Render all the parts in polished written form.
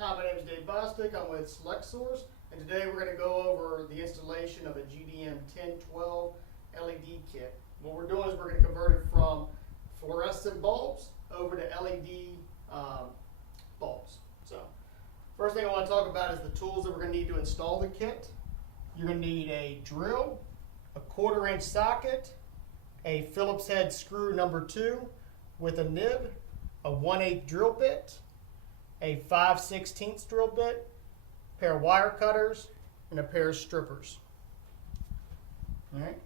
Hi, my name is Dave Bostic. I'm with Select Source, and today we're going to go over the installation of a GDM 1012 LED kit. What we're doing is we're going to convert it from fluorescent bulbs over to LED bulbs. So, first thing I want to talk about is the tools that we're going to need to install the kit. You're going to need a drill, a 1/4-inch socket, a Phillips head screw number 2 with a nib, a 1/8 drill bit, a 5/16 drill bit, a pair of wire cutters, and a pair of strippers. All right.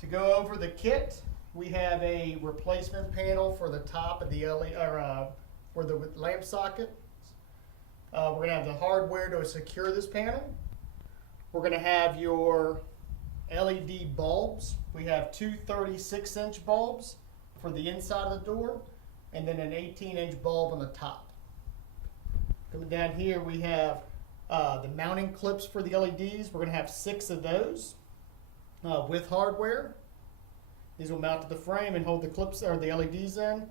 To go over the kit, we have a replacement panel for the top of the LED, for the lamp socket. We're going to have the hardware to secure this panel. We're going to have your LED bulbs. We have two 36-inch bulbs for the inside of the door, and then an 18-inch bulb on the top. Coming down here, we have the mounting clips for the LEDs. We're going to have 6 of those with hardware. These will mount to the frame and hold the clips or the LEDs in.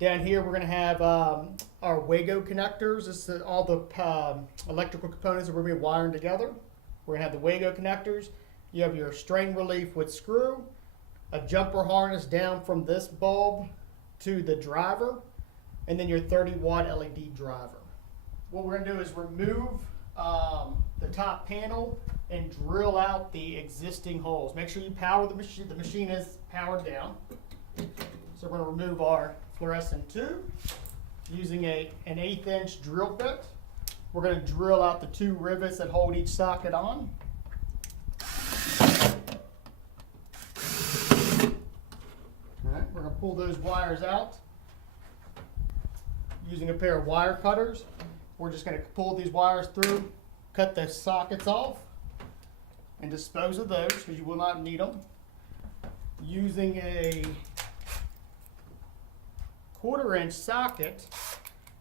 Down here, we're going to have our Wago connectors. This is all the electrical components that we're going to be wiring together. We're going to have the Wago connectors. You have your strain relief with screw, a jumper harness down from this bulb to the driver, and then your 30-watt LED driver. What we're going to do is remove the top panel and drill out the existing holes. Make sure you power the machine. The machine is powered down. So we're going to remove our fluorescent tube using an 1/8-inch drill bit. We're going to drill out the 2 rivets that hold each socket on. All right, we're going to pull those wires out using a pair of wire cutters. We're just going to pull these wires through, cut the sockets off, and dispose of those because you will not need them. Using a 1/4-inch socket,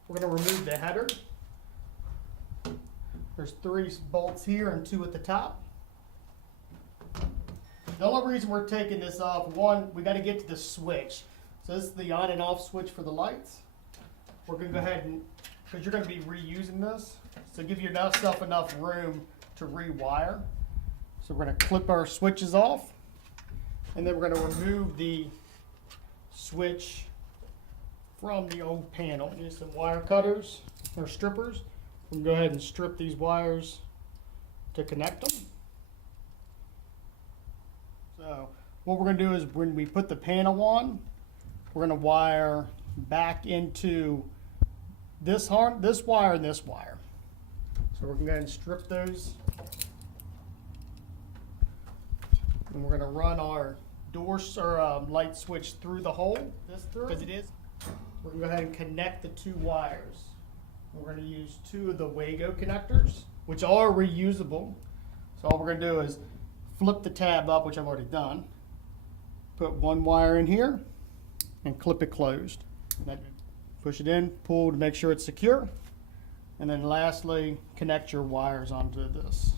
we're going to remove the header. There's 3 bolts here and 2 at the top. The only reason we're taking this off, one, we got to get to the switch. So this is the on and off switch for the lights. We're going to go ahead and, because you're going to be reusing this, so give yourself enough room to rewire. So we're going to clip our switches off, and then we're going to remove the switch from the old panel. Use some wire cutters or strippers. We can go ahead and strip these wires to connect them. So what we're going to do is when we put the panel on, we're going to wire back into this wire and this wire. So we're going to go ahead and strip those. And we're going to run our door or light switch through the hole, because it is. We're going to go ahead and connect the 2 wires. We're going to use 2 of the Wago connectors, which are reusable. So all we're going to do is flip the tab up, which I've already done. Put 1 wire in here and clip it closed. Then push it in, pull to make sure it's secure. And then lastly, connect your wires onto this.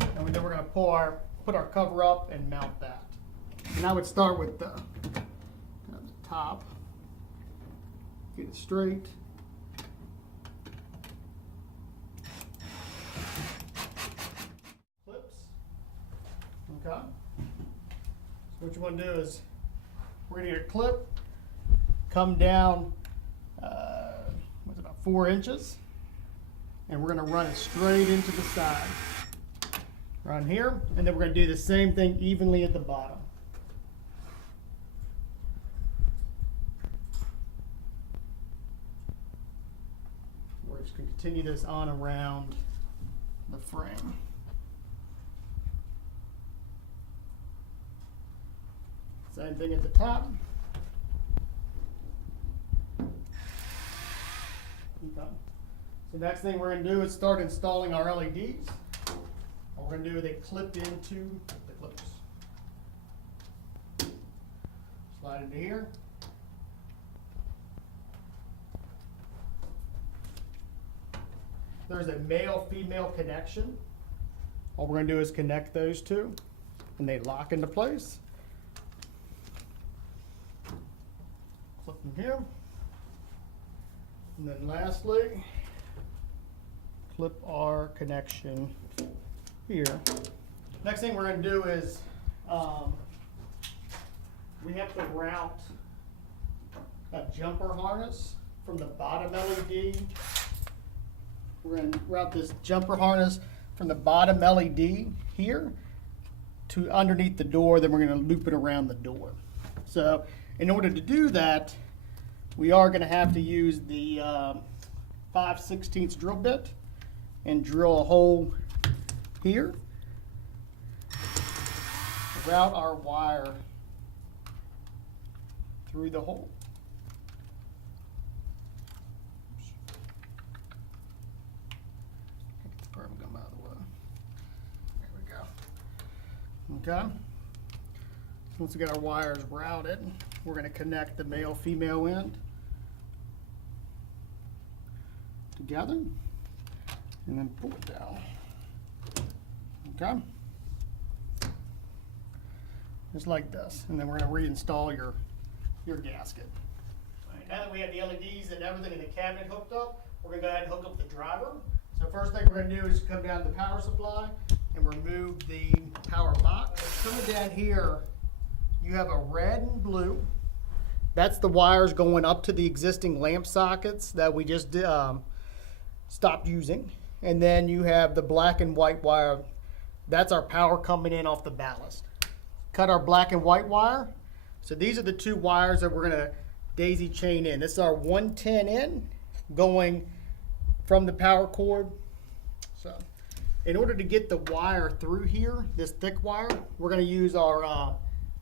And then we're going to put our cover up and mount that. And I would start with the top. Get it straight. Clips. Okay. So what you want to do is we're going to get a clip, come down, what's it, about 4 inches, and we're going to run it straight into the side. Run here, and then we're going to do the same thing evenly at the bottom. We're just going to continue this on around the frame. Same thing at the top. Okay. So next thing we're going to do is start installing our LEDs. What we're going to do is they clip into the clips. Slide into here. There's a male-female connection. All we're going to do is connect those 2, and they lock into place. Clip them here. And then lastly, clip our connection here. Next thing we're going to do is we have to route a jumper harness from the bottom LED. We're going to route this jumper harness from the bottom LED here to underneath the door, then we're going to loop it around the door. So in order to do that, we are going to have to use the 5/16 drill bit and drill a hole here. Route our wire through the hole. Get the carbon gum out of the way. There we go. Okay. Once we get our wires routed, we're going to connect the male-female end together and then pull it down. Okay. Just like this. And then we're going to reinstall your gasket. All right, now that we have the LEDs and everything in the cabinet hooked up, we're going to go ahead and hook up the driver. So first thing we're going to do is come down to the power supply and remove the power box. Coming down here, you have a red and blue. That's the wires going up to the existing lamp sockets that we just stopped using. And then you have the black and white wire. That's our power coming in off the ballast. Cut our black and white wire. So these are the two wires that we're going to daisy chain in. This is our 110 in going from the power cord. So in order to get the wire through here, this thick wire, we're going to use our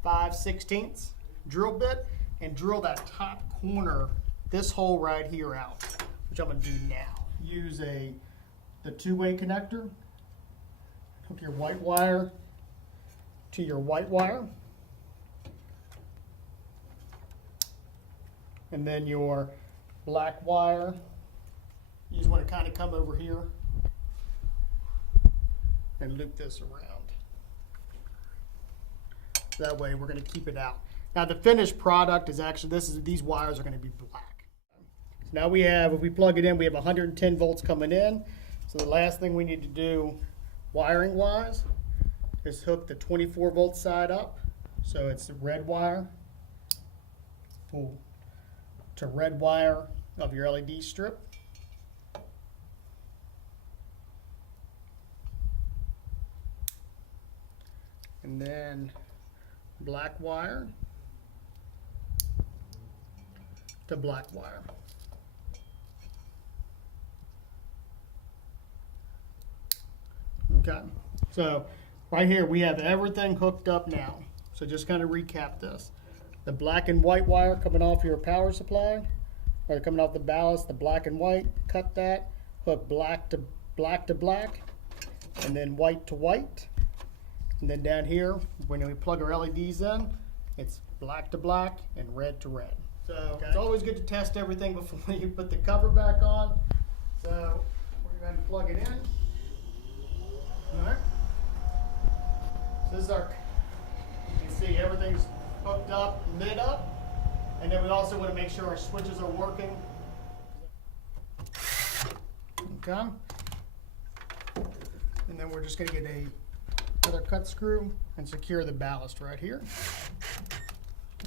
5/16 drill bit and drill that top corner, this hole right here out, which I'm going to do now. Use the two-way connector. Hook your white wire to your white wire. And then your black wire, you just want to kind of come over here and loop this around. That way we're going to keep it out. Now the finished product is actually, these wires are going to be black. So now we have, if we plug it in, we have 110 volts coming in. So the last thing we need to do wiring wise is hook the 24 volt side up. So it's the red wire, pull to red wire of your LED strip. And then black wire to black wire. Okay, so right here we have everything hooked up now. So just kind of recap this. The black and white wire coming off your power supply, or coming off the ballast, the black and white, cut that, hook black to black to black, and then white to white. And then down here, when we plug our LEDs in, it's black to black and red to red. So it's always good to test everything before you put the cover back on. So we're going to plug it in. All right. So this is our, you can see everything's hooked up, lit up. And then we also want to make sure our switches are working. Okay. And then we're just going to get another cut screw and secure the ballast right here.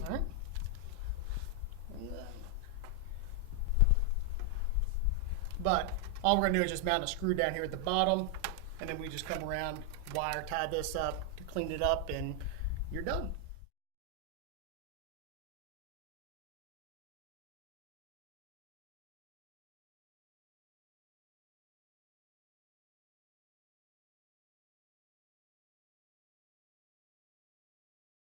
All right. And then, but all we're going to do is just mount a screw down here at the bottom, and then we just come around, wire tie this up to clean it up, and you're done.